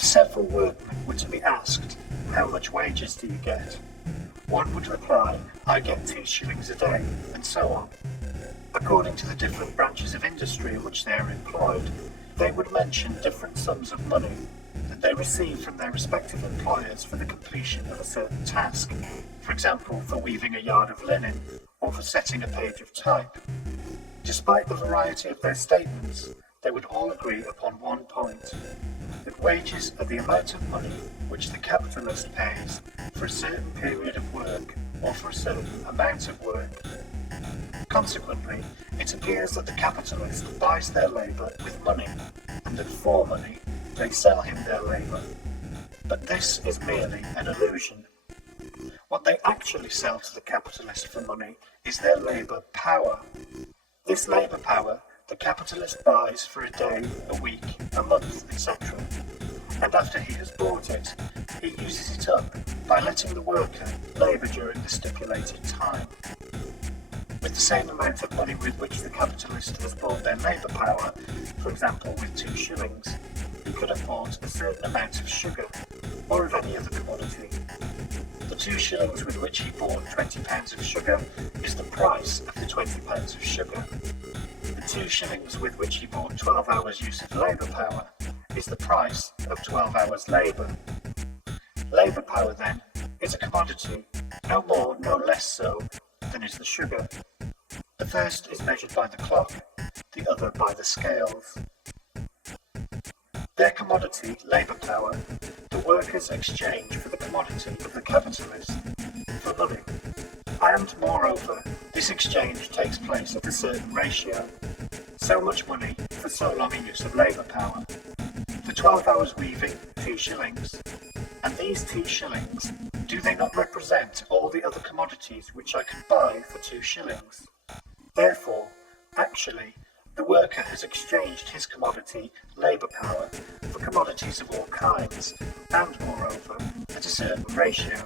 If several workmen were to be asked, "How much wages do you get?" one would reply, "I get 2 shillings a day," and so on. According to the different branches of industry in which they are employed, they would mention different sums of money that they receive from their respective employers for the completion of a certain task, for example, for weaving a yard of linen or for setting a page of type. Despite the variety of their statements, they would all agree upon one point, that wages are the amount of money which the capitalist pays for a certain period of work or for a certain amount of work. Consequently, it appears that the capitalist buys their labour with money, and that for money they sell him their labour. But this is merely an illusion. What they actually sell to the capitalist for money is their labour power. This labour power the capitalist buys for a day, a week, a month, etc. And after he has bought it, he uses it up by letting the worker labour during the stipulated time. With the same amount of money with which the capitalist has bought their labour power, for example with 2 shillings, he could have bought a certain amount of sugar, or of any other commodity. The 2 shillings with which he bought 20 pounds of sugar is the price of the 20 pounds of sugar. The 2 shillings with which he bought 12 hours use of labour power is the price of 12 hours labour. Labour power, then, is a commodity, no more, no less so than is the sugar. The first is measured by the clock, the other by the scales. Their commodity, labour power, the workers exchange for the commodity of the capitalist, for money. And, moreover, this exchange takes place at a certain ratio. So much money for so long a use of labour power. For 12 hours weaving, 2 shillings. And these 2 shillings, do they not represent all the other commodities which I could buy for 2 shillings? Therefore, actually, the worker has exchanged his commodity, labour power, for commodities of all kinds, and, moreover, at a certain ratio.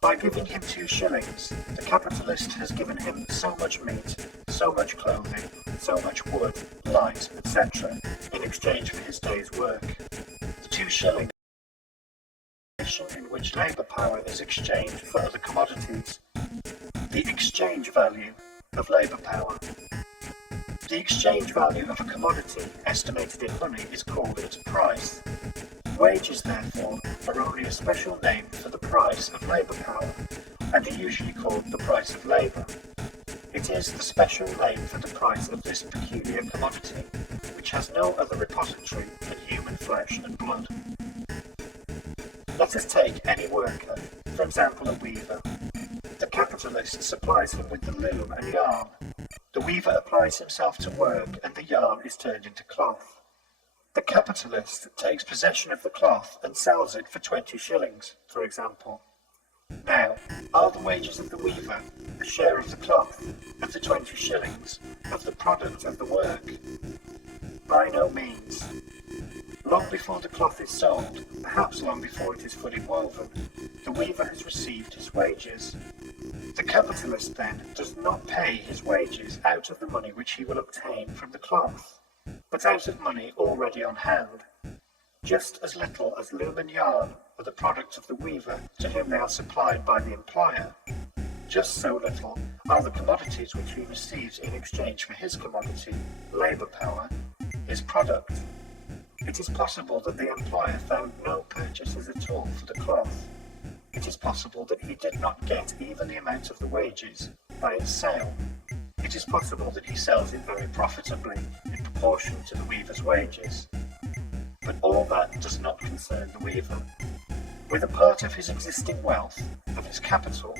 By giving him 2 shillings, the capitalist has given him so much meat, so much clothing, so much wood, light, etc., in exchange for his day's work. The 2 shillings in which labour power is exchanged for other commodities. The exchange value of labour power. The exchange value of a commodity estimated in money is called its price. Wages, therefore, are only a special name for the price of labour power, and are usually called the price of labour. It is the special name for the price of this peculiar commodity, which has no other repository than human flesh and blood. Let us take any worker, for example a weaver. The capitalist supplies him with the loom and yarn. The weaver applies himself to work, and the yarn is turned into cloth. The capitalist takes possession of the cloth and sells it for 20 shillings, for example. Now, are the wages of the weaver a share of the cloth, of the 20 shillings, of the product of the work? By no means. Long before the cloth is sold, perhaps long before it is fully woven, the weaver has received his wages. The capitalist, then, does not pay his wages out of the money which he will obtain from the cloth, but out of money already on hand. Just as little as loom and yarn are the product of the weaver to whom they are supplied by the employer, just so little are the commodities which he receives in exchange for his commodity, labour power, his product. It is possible that the employer found no purchasers at all for the cloth. It is possible that he did not get even the amount of the wages by its sale. It is possible that he sells it very profitably in proportion to the weaver's wages. But all that does not concern the weaver. With a part of his existing wealth, of his capital,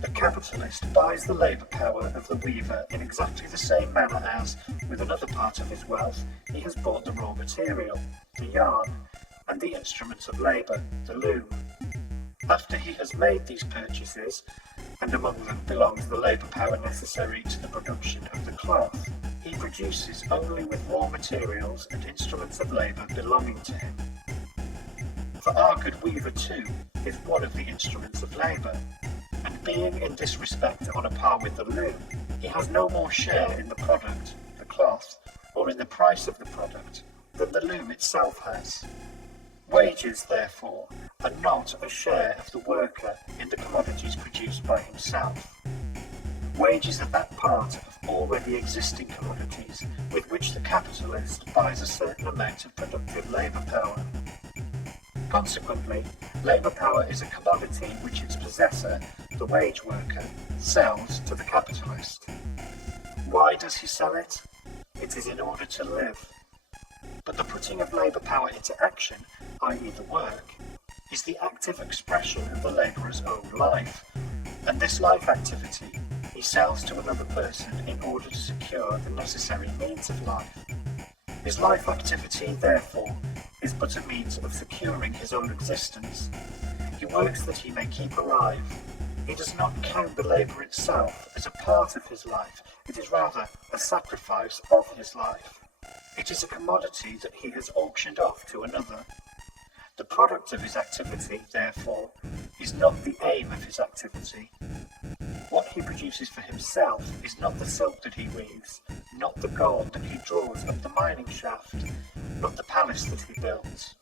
the capitalist buys the labour power of the weaver in exactly the same manner as, with another part of his wealth, he has bought the raw material, the yarn, and the instruments of labour, the loom. After he has made these purchases, and among them belongs the labour power necessary to the production of the cloth, he produces only with raw materials and instruments of labour belonging to him. For our good weaver, too, is one of the instruments of labour, and being in this respect on a par with the loom, he has no more share in the product, the cloth, or in the price of the product, than the loom itself has. Wages, therefore, are not a share of the worker in the commodities produced by himself. Wages are that part of already existing commodities with which the capitalist buys a certain amount of productive labour power. Consequently, labour power is a commodity which its possessor, the wage worker, sells to the capitalist. Why does he sell it? It is in order to live. But the putting of labour power into action, i.e. the work, is the active expression of the labourer's own life, and this life activity he sells to another person in order to secure the necessary means of life. His life activity, therefore, is but a means of securing his own existence. He works that he may keep alive. He does not count the labour itself as a part of his life, it is rather a sacrifice of his life. It is a commodity that he has auctioned off to another. The product of his activity, therefore, is not the aim of his activity. What he produces for himself is not the silk that he weaves, not the gold that he draws up the mining shaft, not the palace that he builds.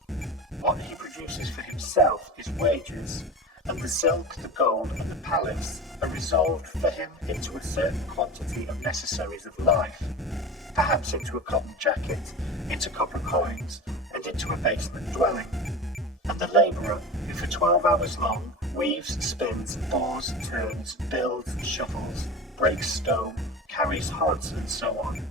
What he produces for himself is wages, and the silk, the gold, and the palace are resolved for him into a certain quantity of necessaries of life, perhaps into a cotton jacket, into copper coins, and into a basement dwelling. And the labourer, who for 12 hours long weaves, spins, bores, turns, builds, shovels, breaks stone, carries hods, and so on.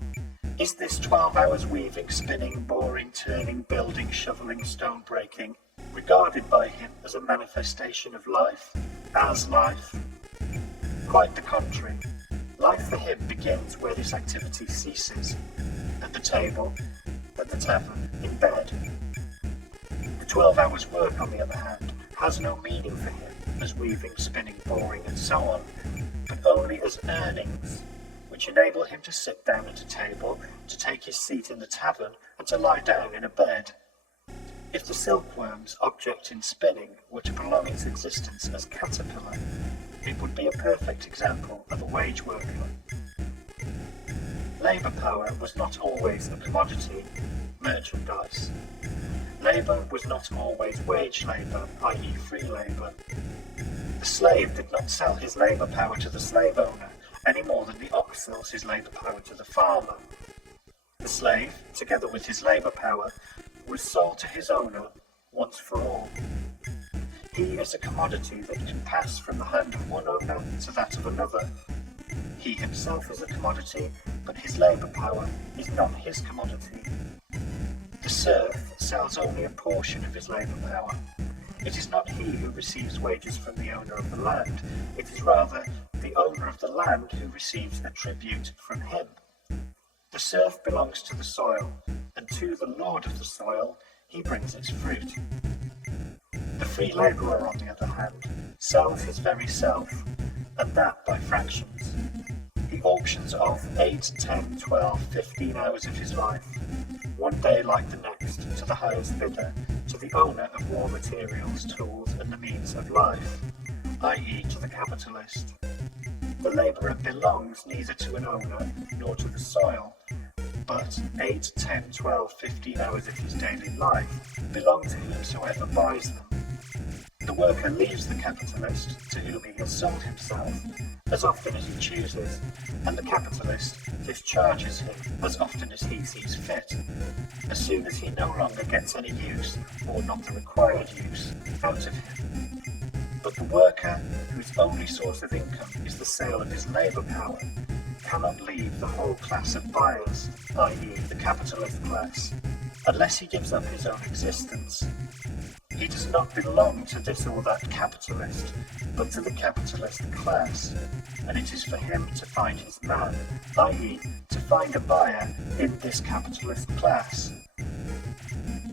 Is this 12 hours weaving, spinning, boring, turning, building, shoveling, stone breaking regarded by him as a manifestation of life, as life? Quite the contrary. Life for him begins where this activity ceases, at the table, at the tavern, in bed. The 12 hours work, on the other hand, has no meaning for him as weaving, spinning, boring, and so on, but only as earnings, which enable him to sit down at a table, to take his seat in the tavern, and to lie down in a bed. If the silkworm's object in spinning were to prolong its existence as caterpillar, it would be a perfect example of a wage worker. Labour power was not always a commodity, merchandise. Labour was not always wage labour, i.e. free labour. The slave did not sell his labour power to the slave owner any more than the ox sells his labour power to the farmer. The slave, together with his labour power, was sold to his owner once for all. He is a commodity that can pass from the hand of one owner to that of another. He himself is a commodity, but his labour power is not his commodity. The serf sells only a portion of his labour power. It is not he who receives wages from the owner of the land, it is rather the owner of the land who receives a tribute from him. The serf belongs to the soil, and to the lord of the soil he brings its fruit. The free labourer, on the other hand, sells his very self, and that by fractions. He auctions off 8, 10, 12, 15 hours of his life, one day like the next, to the highest bidder, to the owner of raw materials, tools, and the means of life, i.e. to the capitalist. The labourer belongs neither to an owner nor to the soil, but 8, 10, 12, 15 hours of his daily life belong to whomsoever buys them. The worker leaves the capitalist, to whom he has sold himself, as often as he chooses, and the capitalist discharges him as often as he sees fit, as soon as he no longer gets any use, or not the required use, out of him. But the worker, whose only source of income is the sale of his labour power, cannot leave the whole class of buyers, i.e. the capitalist class, unless he gives up his own existence. He does not belong to this or that capitalist, but to the capitalist class, and it is for him to find his man, i.e. to find a buyer in this capitalist class.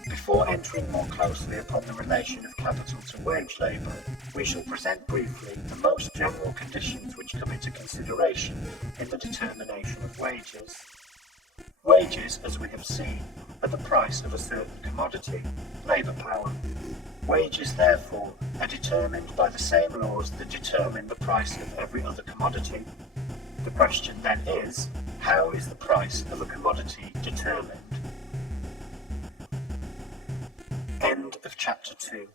Before entering more closely upon the relation of capital to wage labour, we shall present briefly the most general conditions which come into consideration in the determination of wages. Wages, as we have seen, are the price of a certain commodity, labour power. Wages, therefore, are determined by the same laws that determine the price of every other commodity. The question then is, how is the price of a commodity determined? End of chapter 2.